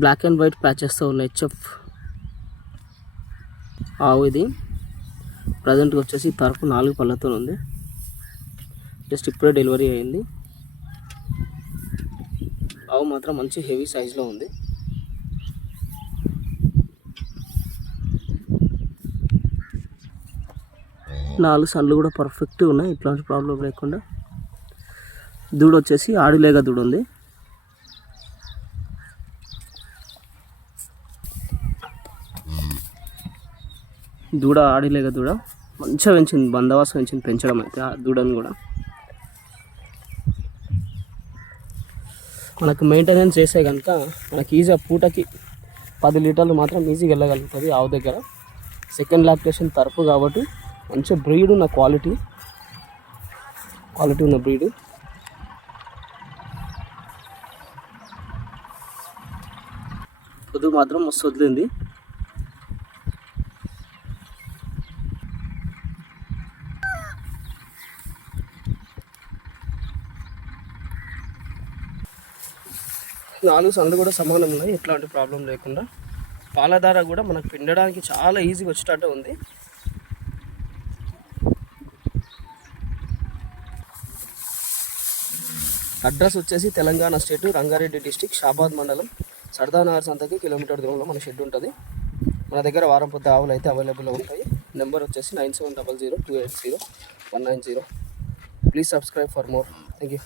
Black and white ప్యాచెస్తో ఉన్న HF ఆవు ఇది. ప్రజెంట్గా వచ్చేసి తరపు 4 పళ్ళతో ఉంది. జస్ట్ ఇప్పుడే డెలివరీ అయింది. ఆవు మాత్రం మంచి హెవీ సైజులో ఉంది. నాలుగు సన్లు కూడా పర్ఫెక్ట్గా ఉన్నాయి, ఇట్లాంటి ప్రాబ్లం లేకుండా. దూడ వచ్చేసి ఆడిలేగ దూడ ఉంది. దూడ ఆడిలేగ దూడ మంచిగా పెంచింది, బందోబస్తు పెంచింది పెంచడం అయితే ఆ దూడను కూడా. మనకు మెయింటెనెన్స్ చేసే కనుక మనకి ఈజీగా పూటకి 10 లీటర్లు మాత్రం ఈజీగా వెళ్ళగలుగుతుంది ఆవు దగ్గర. సెకండ్ లాక్టేషన్ తరపు కాబట్టి మంచి బ్రీడ్ ఉన్న క్వాలిటీ ఉన్న బ్రీడ్. పొద్దు మాత్రం మస్తు వదిలింది. నాలుగు సన్లు కూడా సమానం ఉన్నాయి, ఎట్లాంటి ప్రాబ్లం లేకుండా. పాలధార కూడా మనకు పిండడానికి చాలా ఈజీగా వచ్చేటట్టు ఉంది. అడ్రస్ వచ్చేసి తెలంగాణ స్టేట్ రంగారెడ్డి డిస్టిక్ షాబాద్ మండలం సర్దానగర్ సంతకి కిలోమీటర్ దూరంలో మన షెడ్ ఉంటుంది. మన దగ్గర వారం పొద్దు ఆవులు అయితే అవైలబుల్గా ఉంటాయి. నెంబర్ వచ్చేసి 9700280190. Please subscribe for more. Thank you.